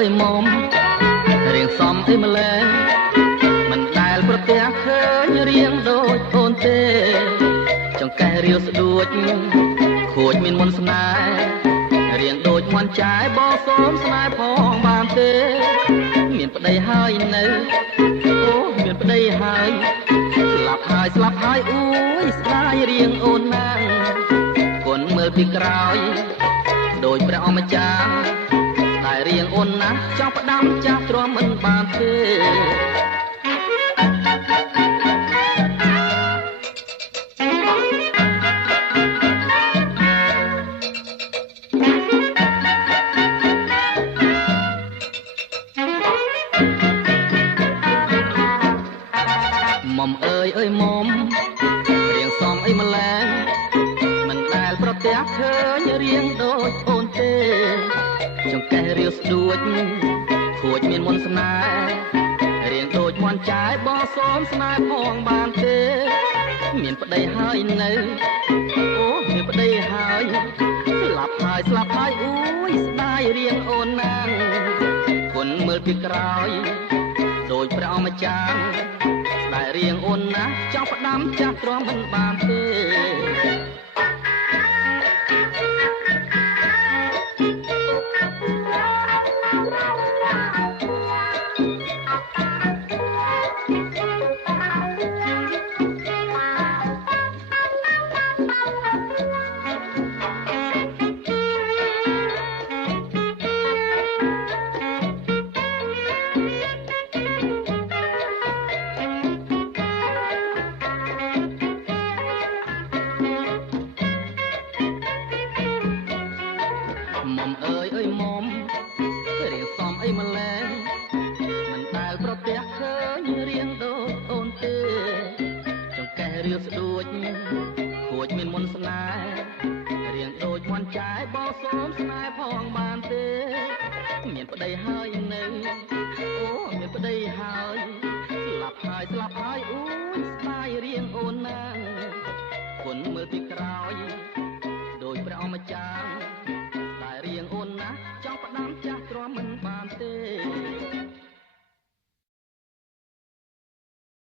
អើយមុំរៀងសំអីម្លេះមិនដែលប្រទះឃើញរៀងដូចអូនទេចង្កេះរាវស្ដួចខួចមានមុនស្នេហ៍រៀងដូចមន់ចាយបងសូមស្នេហ៍ផងបានទេមានប្តីហើយនៅអូមានប្តីហើយស្លាប់ហើយអូយស្ដាយរៀងអូនណាស់គុនមើលពីក្រោយដូចព្រះអម្ចាស់តែរៀងអូនណាស់ចង់ផ្ដាំចាស់ទ្រាំមិនបានទេមុំអើយមុំរៀងសំអីម្ល៉េះមិនដែលប្រទះឃើញរៀងដូចអូនទេចង្កេះរាវស្ដួចខួចមានមុនស្នេហ៍រៀងដូចមន់ចាយបងសូមស្នេហ៍ផងបានទេមានប្តីហើយនៅអូមានប្តីហើយស្លាប់ហើយអូយស្ដាយរៀងអូនណាស់គុនមើលពីក្រោយដូចព្រះអម្ចាស់តែរៀងអូនណាស់ចង់ផ្ដាំចាស់ទ្រាំមិនបានទេមុំអើយមុំរៀងសំអីម្លេះមិនដែលប្រទះឃើញរៀងដូចអូនទេចង្កេះរាវស្ដួចខួចមានមុនស្នេហ៍រៀងដូចមន់ចាយបងសូមស្នេហ៍ផងបានទេមានប្តីហើយនៅ